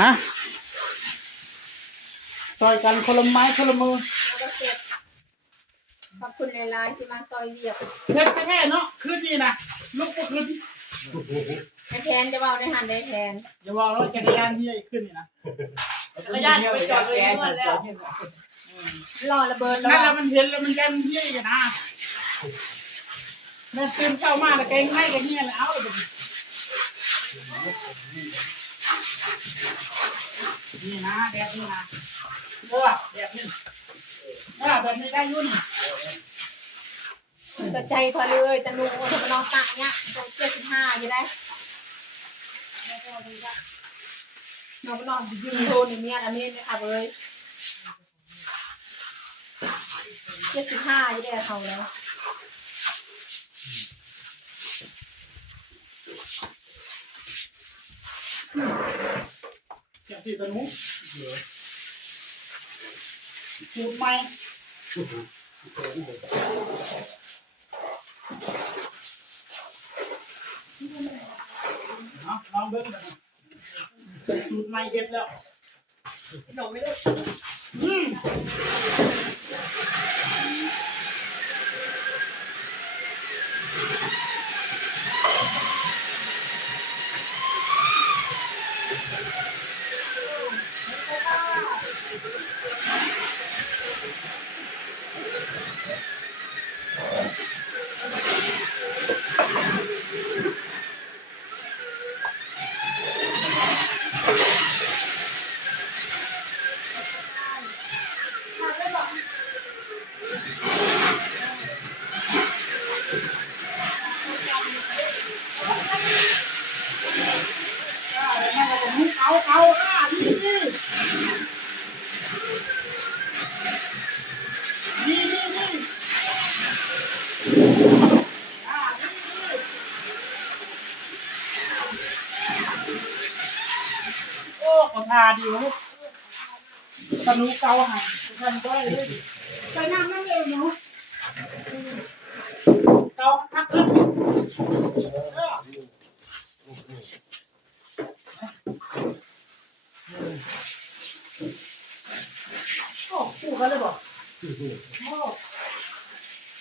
ฮะซอยกันคนละไม้คนละมือแล้วก็เสร็จขอบคุณหลายๆที่มาซอยเวียกเสร็จแท้ๆเนาะคืนนี้นะลูกก็คืนไอ้แทนจะเบาในหันได้แทนอย่าบอกว่าจักรยานที่ไอ้ขึ้นนี่นะจักรยานไปจอดเลยเมื่อแล้วรอระเบิดนั่นแล้วมันเห็นแล้วมันยันเยี่ยกันนะแม่ตื่นเช้ามาแล้วเก่งให้กันเนี่ยแล้วนี่นะแบบนี้นะโอ้แบบนี้แบบนี้ได้ยุ่นตัวใจพอเลยแต่หนูถ้ามันนอนตักเนี่ย75อยู่ได้น้องนอนยืนโทนอย่างเนี้ยอันนี้เนี่ยค่ะเลย75อยู่ได้เขาแล้วอย่างที่ตะนุพูดไหมลองเบิ้งกันสูตรใหม่เก็บแล้วหนูไม่ได้เอานี่โอ้ขอทาดีวะตะนุเกาหางทำได้เลยไปนั่งนั่งเองเนาะเกาทักเลยโอ้คู่กันเลยบอกโอ้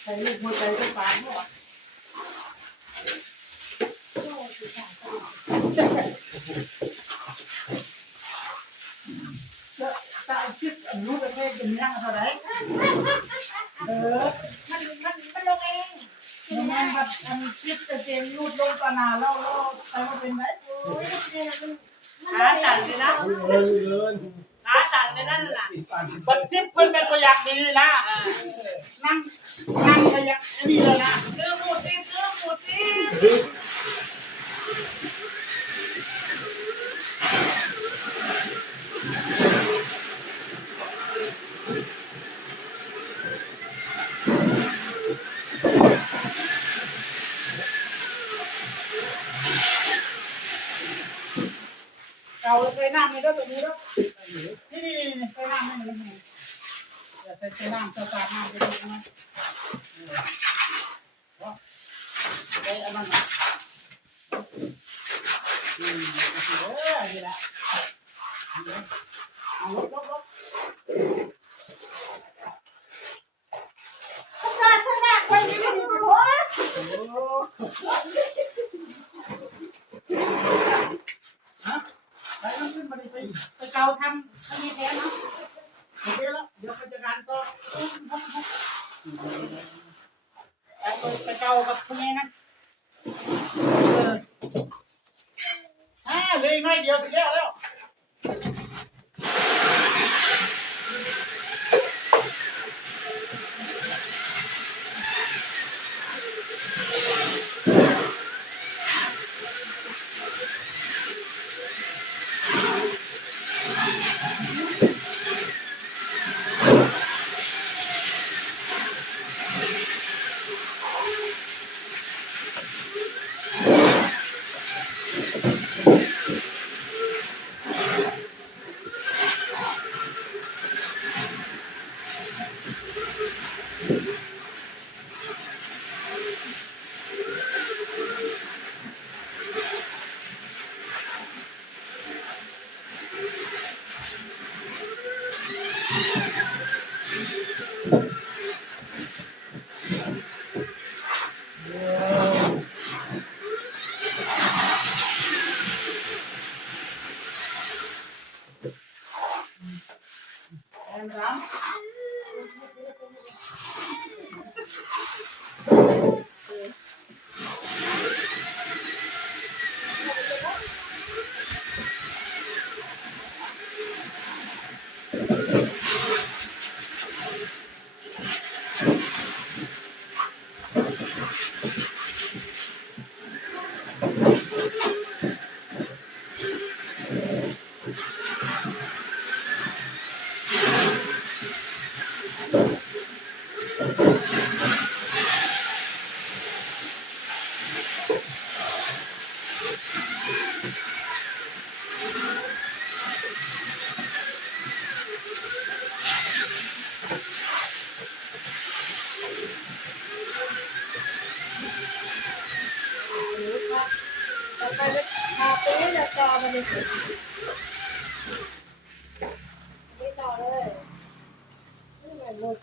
ใส่ลูกหัวใจก็ปานบอกจะเอาคิดรู้ประเทศจะมีนั่งเท่าไหร่มันลงเองยังไงครับอันคิดจะเจนรูดลงตานาแล้วใครมาเป็นไหมหาจันเลยนะหาจันเลยนั่นแหละบัดซิปเพิ่นเป็นประหยัดดีนะนั่งประหยัดนี่เลยนะเรื่องหมดดิเอาใส่น้ำไม่ได้ตัวนี้แล้วนี่ใส่น้ำไม่ได้เลยอย่าใส่น้ำสาดน้ำไปดูนะใส่อันนั้นนะนี่แหละเอาลบข้างหน้าคนนี้มันอยู่หัวไปน้ำขึ้นมาดิไปเกาทำมีแทนเนาะโอเคแล้วเดี๋ยวไปจัดการต่อไปเกากับคุณแม่นะเลยน้อยเดียวสิแล้ว ต่อไปจะทาไปให้ละจอมันเลยไม่ต่อเลยนี่เหมือนหมด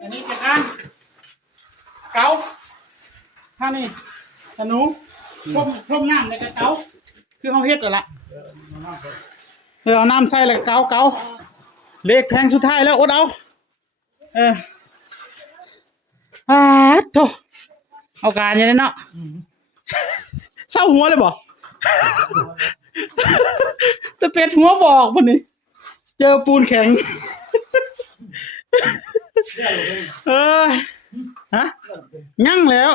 อันนี้จะการเกาท่านี่ธนูพรมน้ำในกระเกาคือเขาเฮ็ดแล้วล่ะเอาน้ำใส่แล้วเกาเลขแพงสุดท้ายแล้วอดเอาโธ่เอาการอย่างนี้เนาะเศร้าหัวเลยบ่ตะเป็ดหัวบอกพอนี่เจอปูนแข็งฮะยั่งแล้ว